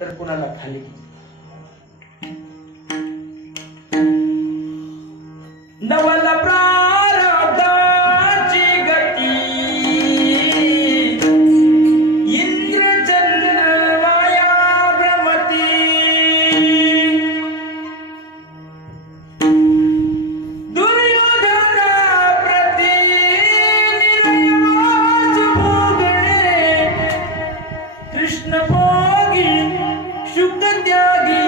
तर कुणाला खाली नवल प्रारब्धाची गती इंद्र चंद्र माया भ्रमती दुर्योधना प्रती निर्वाच भोगणे कृष्ण भोगी शुद्ध त्यागी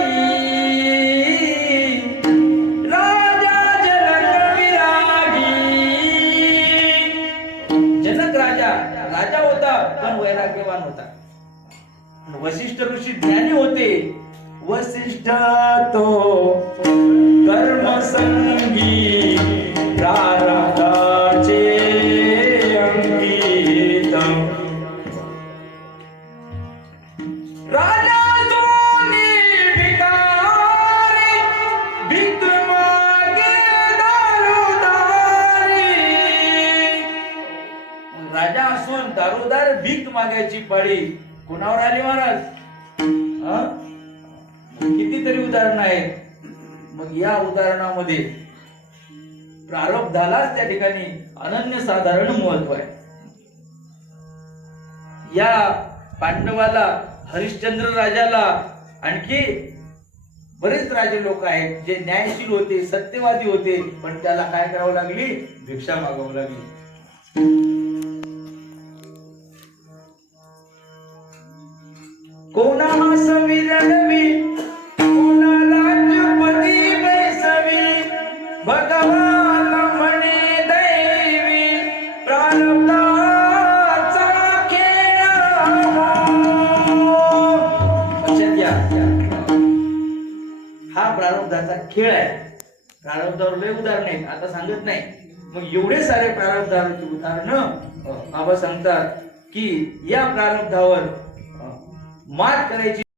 राजा होता पण वैराग्यवान होता. वशिष्ठ ऋषी ज्ञानी होते. वशिष्ठ तो कर्मसंगी प्रारब्धाचे अंकित राजा सोनी भिकारी भीक मागे दारोदारी. राजा असून दारोदार भीक मागायची पाळी कोणावर आली महाराज? कितीतरी उदाहरण आहेत. मग या उदाहरणामध्ये प्रारब्धालाच त्या ठिकाणी अनन्यसाधारण महत्व आहे. या पांडवाला, हरिश्चंद्र राजाला, आणखी बरेच राजे लोक आहेत जे न्यायशील होते, सत्यवादी होते, पण त्याला काय करावं लागली? भिक्षा मागावं लागली. कोणा हसवी रडवी, कोणा राजपती बैसवी, भगवान म्हणे दैवी प्रारब्धाचा खेळ. लक्षात घ्या, हा प्रारब्धाचा खेळ आहे. प्रारब्धावर लय उदाहरण आहेत, आता सांगत नाही. मग एवढे सारे प्रारब्धाचे उदाहरण बाबा सांगतात की या प्रारब्धावर मात करायची